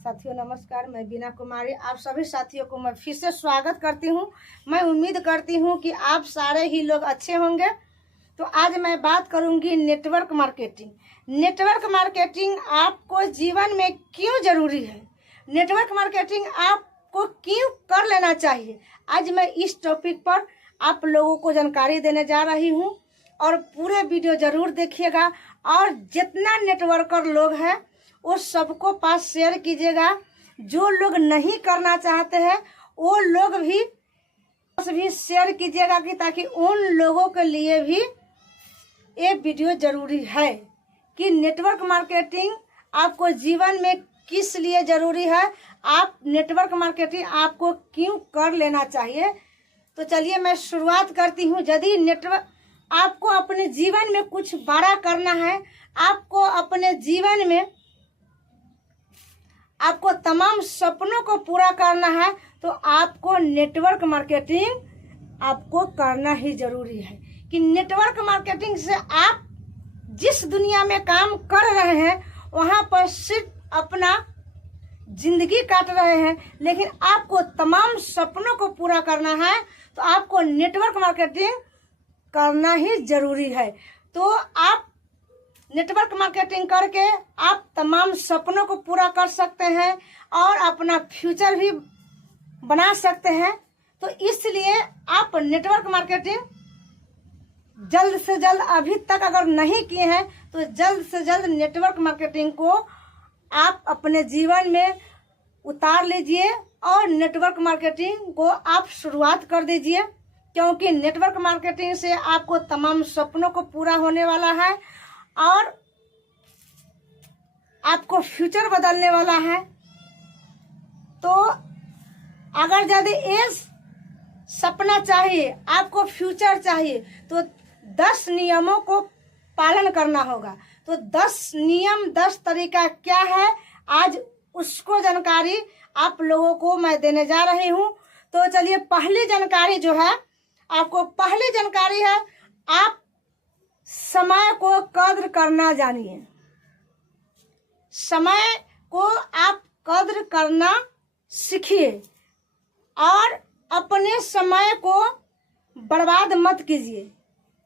साथियों नमस्कार, मैं बीना कुमारी आप सभी साथियों को मैं फिर से स्वागत करती हूं। मैं उम्मीद करती हूं कि आप सारे ही लोग अच्छे होंगे। तो आज मैं बात करूंगी नेटवर्क मार्केटिंग। नेटवर्क मार्केटिंग आपको जीवन में क्यों जरूरी है, नेटवर्क मार्केटिंग आपको क्यों कर लेना चाहिए। आज मैं इस टॉपिक पर आप लोगों को जानकारी देने जा रही हूँ और पूरे वीडियो जरूर देखिएगा। और जितना नेटवर्कर लोग हैं वो सबको पास शेयर कीजिएगा। जो लोग नहीं करना चाहते हैं वो लोग भी शेयर कीजिएगा कि ताकि उन लोगों के लिए भी ये वीडियो जरूरी है कि नेटवर्क मार्केटिंग आपको जीवन में किस लिए जरूरी है, आप नेटवर्क मार्केटिंग आपको क्यों कर लेना चाहिए। तो चलिए मैं शुरुआत करती हूँ। यदि नेटवर्क आपको अपने जीवन में कुछ बड़ा करना है, आपको अपने जीवन में आपको तमाम सपनों को पूरा करना है, तो आपको नेटवर्क मार्केटिंग आपको करना ही जरूरी है। कि नेटवर्क मार्केटिंग से आप जिस दुनिया में काम कर रहे हैं वहां पर सिर्फ अपना जिंदगी काट रहे हैं, लेकिन आपको तमाम सपनों को पूरा करना है तो आपको नेटवर्क मार्केटिंग करना ही जरूरी है। तो आप नेटवर्क मार्केटिंग करके आप तमाम सपनों को पूरा कर सकते हैं और अपना फ्यूचर भी बना सकते हैं। तो इसलिए आप नेटवर्क मार्केटिंग जल्द से जल्द, अभी तक अगर नहीं किए हैं तो जल्द से जल्द नेटवर्क मार्केटिंग को आप अपने जीवन में उतार लीजिए और नेटवर्क मार्केटिंग को आप शुरुआत कर दीजिए। क्योंकि नेटवर्क मार्केटिंग से आपको तमाम सपनों को पूरा होने वाला है और आपको फ्यूचर बदलने वाला है। तो अगर यदि ये सपना चाहिए, आपको फ्यूचर चाहिए, तो 10 नियमों को पालन करना होगा। तो 10 नियम 10 तरीका क्या है, आज उसको जानकारी आप लोगों को मैं देने जा रही हूँ। तो चलिए पहली जानकारी जो है, आपको पहली जानकारी है, आप समय को कद्र करना जानिए। समय को आप कद्र करना सीखिए और अपने समय को बर्बाद मत कीजिए।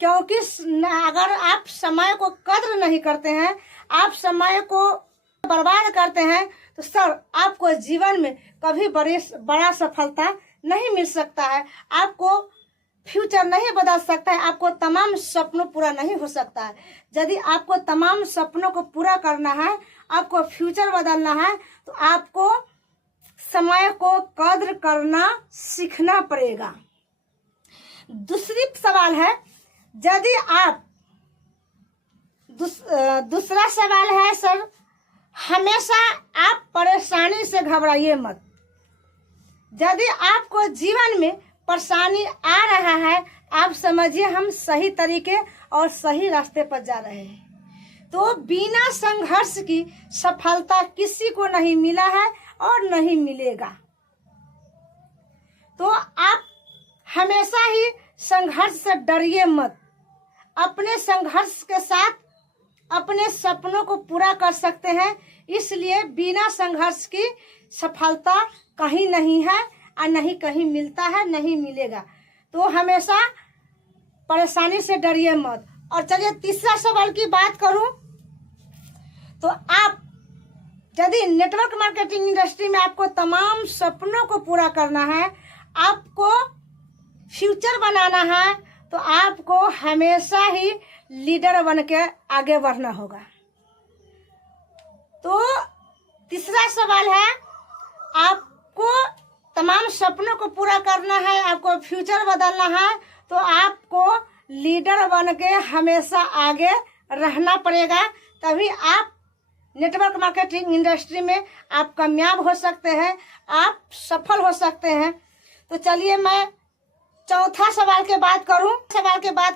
क्योंकि अगर आप समय को कद्र नहीं करते हैं, आप समय को बर्बाद करते हैं, तो सर आपको जीवन में कभी बड़ा सफलता नहीं मिल सकता है, आपको फ्यूचर नहीं बदल सकता है, आपको तमाम सपनों पूरा नहीं हो सकता है। यदि आपको तमाम सपनों को पूरा करना है, आपको फ्यूचर बदलना है, तो आपको समय को कद्र करना सीखना पड़ेगा। दूसरी सवाल है, यदि आप दूसरा सवाल है सर, हमेशा आप परेशानी से घबराइए मत। यदि आपको जीवन में परेशानी आ रहा है, आप समझिए हम सही तरीके और सही रास्ते पर जा रहे हैं। तो बिना संघर्ष की सफलता किसी को नहीं मिला है और नहीं मिलेगा। तो आप हमेशा ही संघर्ष से डरिए मत। अपने संघर्ष के साथ अपने सपनों को पूरा कर सकते हैं। इसलिए बिना संघर्ष की सफलता कहीं नहीं है और नहीं कहीं मिलता है, नहीं मिलेगा। तो हमेशा परेशानी से डरिए मत। और चलिए तीसरा सवाल की बात करूं, तो आप यदि नेटवर्क मार्केटिंग इंडस्ट्री में आपको तमाम सपनों को पूरा करना है, आपको फ्यूचर बनाना है, तो आपको हमेशा ही लीडर बन के आगे बढ़ना होगा। तो तीसरा सवाल है, आपको तमाम सपनों को पूरा करना है, आपको फ्यूचर बदलना है, तो आपको लीडर बन के हमेशा आगे रहना पड़ेगा। तभी आप नेटवर्क मार्केटिंग इंडस्ट्री में आप कामयाब हो सकते हैं, आप सफल हो सकते हैं। तो चलिए मैं चौथा सवाल के बात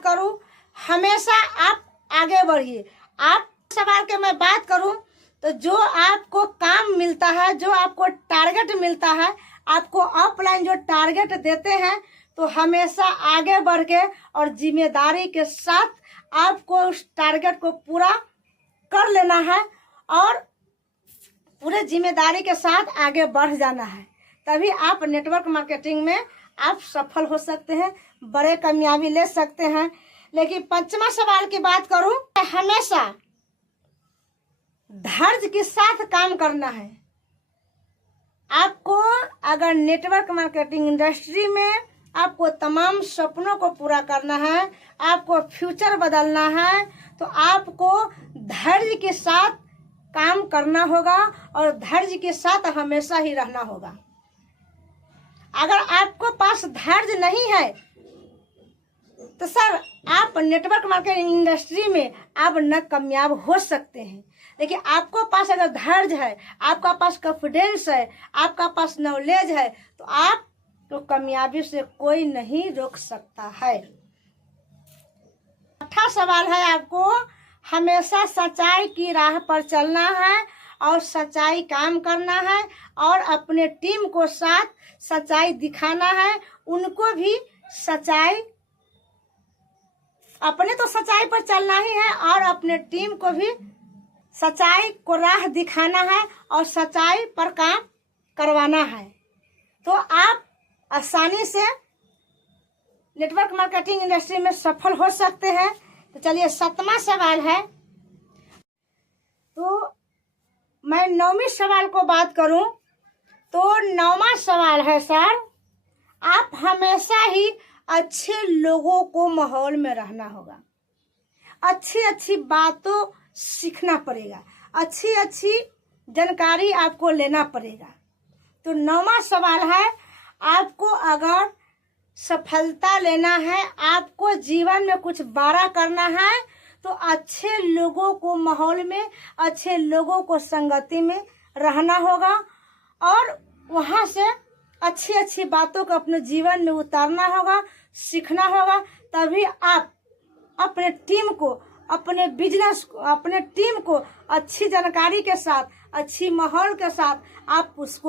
करूं, हमेशा आप आगे बढ़िए। आप सवाल के मैं बात करूं, तो जो आपको काम मिलता है, जो आपको टारगेट मिलता है, आपको ऑफलाइन जो टारगेट देते हैं, तो हमेशा आगे बढ़ के और जिम्मेदारी के साथ आपको उस टारगेट को पूरा कर लेना है। और पूरे जिम्मेदारी के साथ आगे बढ़ जाना है, तभी आप नेटवर्क मार्केटिंग में आप सफल हो सकते हैं, बड़े कामयाबी ले सकते हैं। लेकिन 5वां सवाल की बात करूं, हमेशा धैर्य के साथ काम करना है। आपको अगर नेटवर्क मार्केटिंग इंडस्ट्री में आपको तमाम सपनों को पूरा करना है, आपको फ्यूचर बदलना है, तो आपको धैर्य के साथ काम करना होगा और धैर्य के साथ हमेशा ही रहना होगा। अगर आपको पास धैर्य नहीं है तो सर आप नेटवर्क मार्केटिंग इंडस्ट्री में आप न कामयाब हो सकते हैं। लेकिन आपको पास अगर धैर्य है, आपका पास कॉन्फिडेंस है, आपका पास नॉलेज है, तो आप तो कामयाबी से कोई नहीं रोक सकता है। 8वां सवाल है, आपको हमेशा सच्चाई की राह पर चलना है और सच्चाई काम करना है और अपने टीम को साथ सच्चाई दिखाना है। उनको भी सच्चाई, अपने तो सच्चाई पर चलना ही है और अपने टीम को भी सच्चाई को राह दिखाना है और सच्चाई पर काम करवाना है, तो आप आसानी से नेटवर्क मार्केटिंग इंडस्ट्री में सफल हो सकते हैं। तो चलिए 7वां सवाल है, तो मैं 9वें सवाल को बात करूं तो 9वां सवाल है, सर आप हमेशा ही अच्छे लोगों को माहौल में रहना होगा, अच्छी अच्छी बातों सीखना पड़ेगा, अच्छी अच्छी जानकारी आपको लेना पड़ेगा। तो 9वां सवाल है, आपको अगर सफलता लेना है, आपको जीवन में कुछ बड़ा करना है, तो अच्छे लोगों को माहौल में, अच्छे लोगों को संगति में रहना होगा और वहां से अच्छी अच्छी बातों को अपने जीवन में उतारना होगा, सीखना होगा। तभी आप अपने टीम को, अपने बिजनेस को, अपने टीम को अच्छी जानकारी के साथ, अच्छी माहौल के साथ आप उसको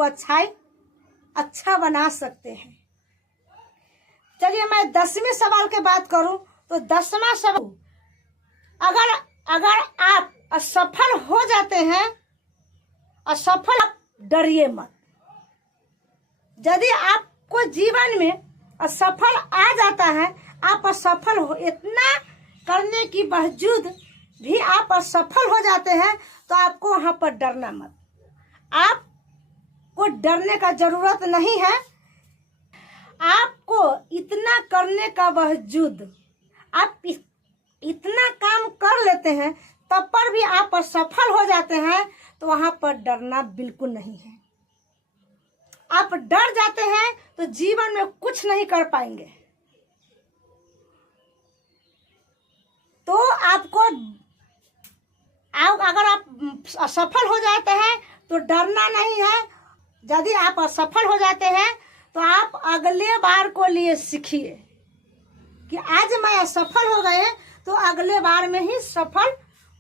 अच्छा बना सकते हैं। चलिए मैं 10वें सवाल की बात करूं तो 10वां सवाल, अगर आप असफल हो जाते हैं, असफल, आप डरिए मत। यदि आपको जीवन में असफल आ जाता है, आप असफल हो, इतना करने की बावजूद भी आप असफल हो जाते हैं, तो आपको वहां पर डरना मत। आपको डरने का जरूरत नहीं है। आपको इतना करने का बावजूद आप इतना काम कर लेते हैं, तब पर भी आप असफल हो जाते हैं, तो वहां पर डरना बिल्कुल नहीं है। आप डर जाते हैं तो जीवन में कुछ नहीं कर पाएंगे। तो आपको अगर आप असफल हो जाते हैं तो डरना नहीं है। यदि आप असफल हो जाते हैं तो आप अगले बार को लिए सीखिए कि आज मैं असफल हो गए तो अगले बार में ही सफल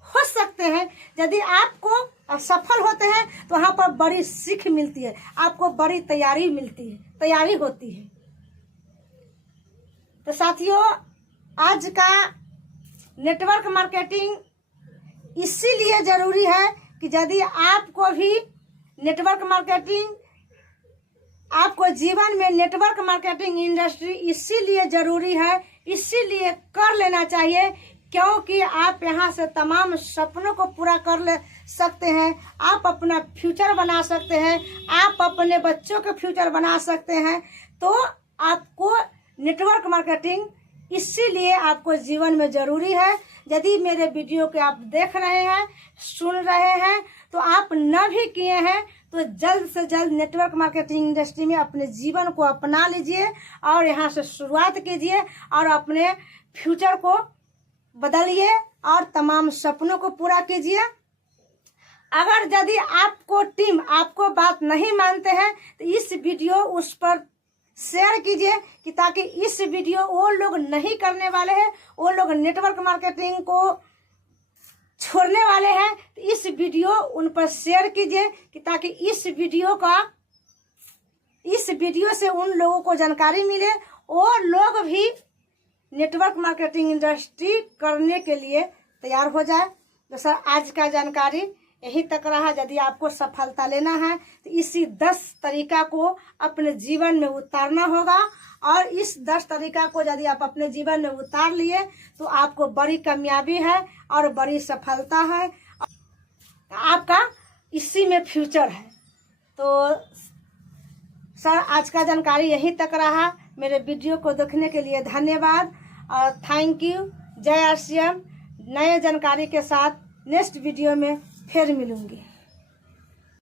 हो सकते हैं। यदि आपको असफल होते हैं तो वहां पर बड़ी सीख मिलती है, आपको बड़ी तैयारी मिलती है, तैयारी होती है। तो साथियों, आज का नेटवर्क मार्केटिंग इसीलिए जरूरी है कि यदि आपको भी नेटवर्क मार्केटिंग, आपको जीवन में नेटवर्क मार्केटिंग इंडस्ट्री इसीलिए जरूरी है, इसीलिए कर लेना चाहिए क्योंकि आप यहाँ से तमाम सपनों को पूरा कर ले सकते हैं। आप अपना फ्यूचर बना सकते हैं, आप अपने बच्चों के फ्यूचर बना सकते हैं। तो आपको नेटवर्क मार्केटिंग इसीलिए आपको जीवन में जरूरी है। यदि मेरे वीडियो को आप देख रहे हैं, सुन रहे हैं, तो आप न भी किए हैं तो जल्द से जल्द नेटवर्क मार्केटिंग इंडस्ट्री में अपने जीवन को अपना लीजिए और यहाँ से शुरुआत कीजिए और अपने फ्यूचर को बदलिए और तमाम सपनों को पूरा कीजिए। अगर यदि आपको टीम आपको बात नहीं मानते हैं तो इस वीडियो उस पर शेयर कीजिए कि ताकि इस वीडियो वो लोग नहीं करने वाले हैं, वो लोग नेटवर्क मार्केटिंग को छोड़ने वाले हैं, तो इस वीडियो उन पर शेयर कीजिए कि ताकि इस वीडियो से उन लोगों को जानकारी मिले, वो लोग भी नेटवर्क मार्केटिंग इंडस्ट्री करने के लिए तैयार हो जाए। तो सर आज का जानकारी यही तक रहा। यदि आपको सफलता लेना है तो इसी 10 तरीका को अपने जीवन में उतारना होगा, और इस 10 तरीका को यदि आप अपने जीवन में उतार लिए तो आपको बड़ी कामयाबी है और बड़ी सफलता है, आपका इसी में फ्यूचर है। तो सर, आज का जानकारी यही तक रहा। मेरे वीडियो को देखने के लिए धन्यवाद और थैंक यू। जय RCM। नए जानकारी के साथ नेक्स्ट वीडियो में फिर मिलूंगी।